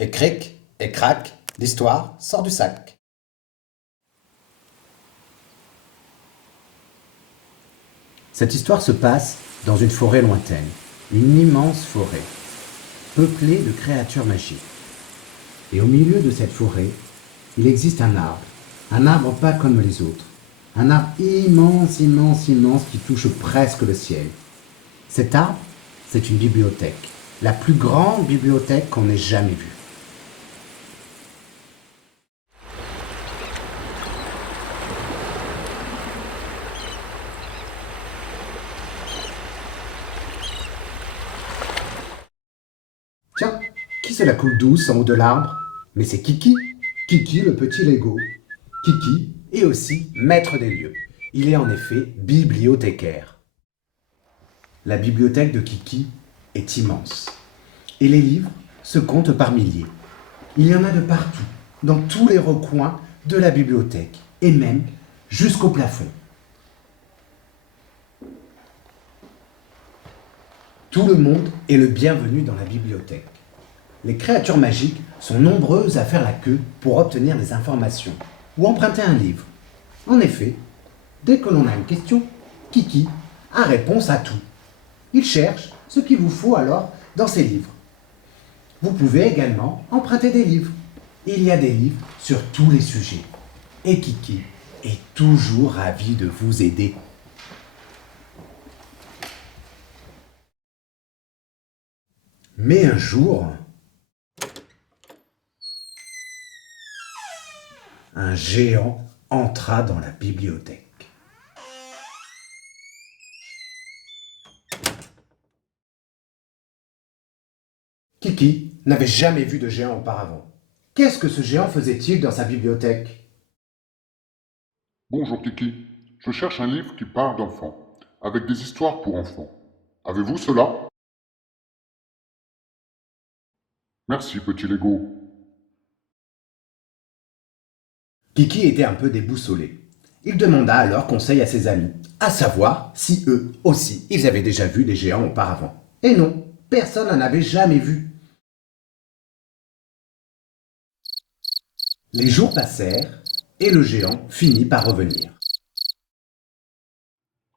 Et cric, et crac, l'histoire sort du sac. Cette histoire se passe dans une forêt lointaine, une immense forêt, peuplée de créatures magiques. Et au milieu de cette forêt, il existe un arbre pas comme les autres, un arbre immense, immense, immense qui touche presque le ciel. Cet arbre, c'est une bibliothèque, la plus grande bibliothèque qu'on ait jamais vue. Tiens, qui c'est la coupe douce en haut de l'arbre? Mais c'est Kiki. Kiki, le petit Lego. Kiki est aussi maître des lieux. Il est en effet bibliothécaire. La bibliothèque de Kiki est immense. Et les livres se comptent par milliers. Il y en a de partout, dans tous les recoins de la bibliothèque, et même jusqu'au plafond. Tout le monde est le bienvenu dans la bibliothèque. Les créatures magiques sont nombreuses à faire la queue pour obtenir des informations ou emprunter un livre. En effet, dès que l'on a une question, Kiki a réponse à tout. Il cherche ce qu'il vous faut alors dans ses livres. Vous pouvez également emprunter des livres. Il y a des livres sur tous les sujets. Et Kiki est toujours ravi de vous aider. Mais un jour, un géant entra dans la bibliothèque. Kiki n'avait jamais vu de géant auparavant. Qu'est-ce que ce géant faisait-il dans sa bibliothèque? Bonjour Kiki, je cherche un livre qui parle d'enfants, avec des histoires pour enfants. Avez-vous cela? Merci petit Lego. Kiki était un peu déboussolé. Il demanda alors conseil à ses amis, à savoir si eux aussi ils avaient déjà vu des géants auparavant. Et non, personne n'en avait jamais vu. Les jours passèrent et le géant finit par revenir.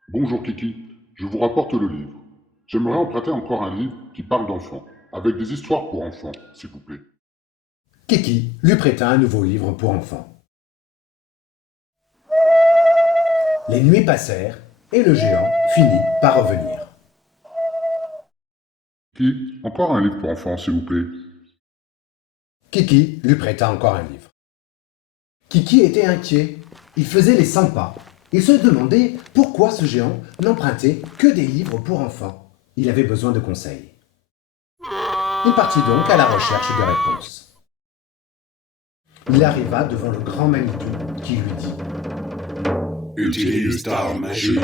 Bonjour Kiki, je vous rapporte le livre. J'aimerais emprunter encore un livre qui parle d'enfants, avec des histoires pour enfants, s'il vous plaît. Kiki lui prêta un nouveau livre pour enfants. Les nuits passèrent et le géant finit par revenir. Kiki, encore un livre pour enfants, s'il vous plaît. Kiki lui prêta encore un livre. Kiki était inquiet. Il faisait les 100 pas. Il se demandait pourquoi ce géant n'empruntait que des livres pour enfants. Il avait besoin de conseils. Il partit donc à la recherche de réponses. Il arriva devant le grand Manitou qui lui dit « Utilise ta magie.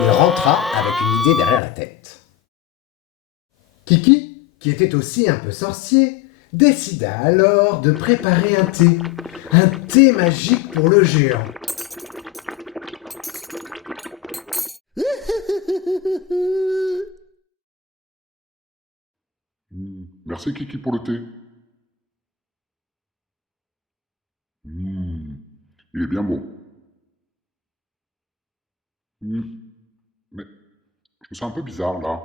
Il rentra avec une idée derrière la tête. Kiki, qui était aussi un peu sorcier, décida alors de préparer un thé magique pour le géant. Merci Kiki pour le thé. Il est bien bon. Mais je me sens un peu bizarre là.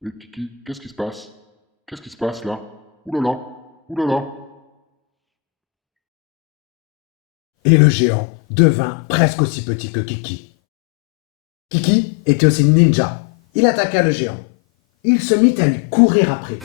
Mais Kiki, qu'est-ce qui se passe? Qu'est-ce qui se passe là? Ouh là là, ouh là là. Et le géant devint presque aussi petit que Kiki. Kiki était aussi ninja. Il attaqua le géant. Il se mit à lui courir après.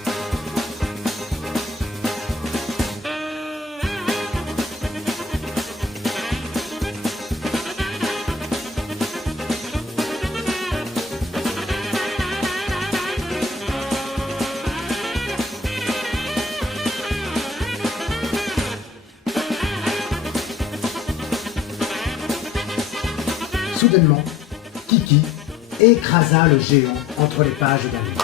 Soudainement, Kiki écrasa le géant entre les pages d'un livre.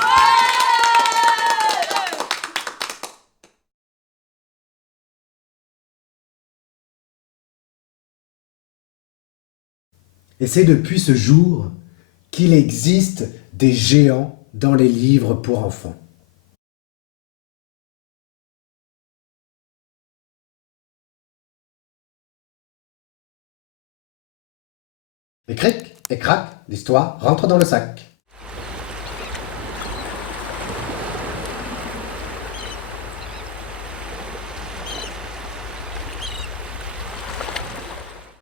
Et c'est depuis ce jour qu'il existe des géants dans les livres pour enfants. Et cric, et crac, l'histoire rentre dans le sac.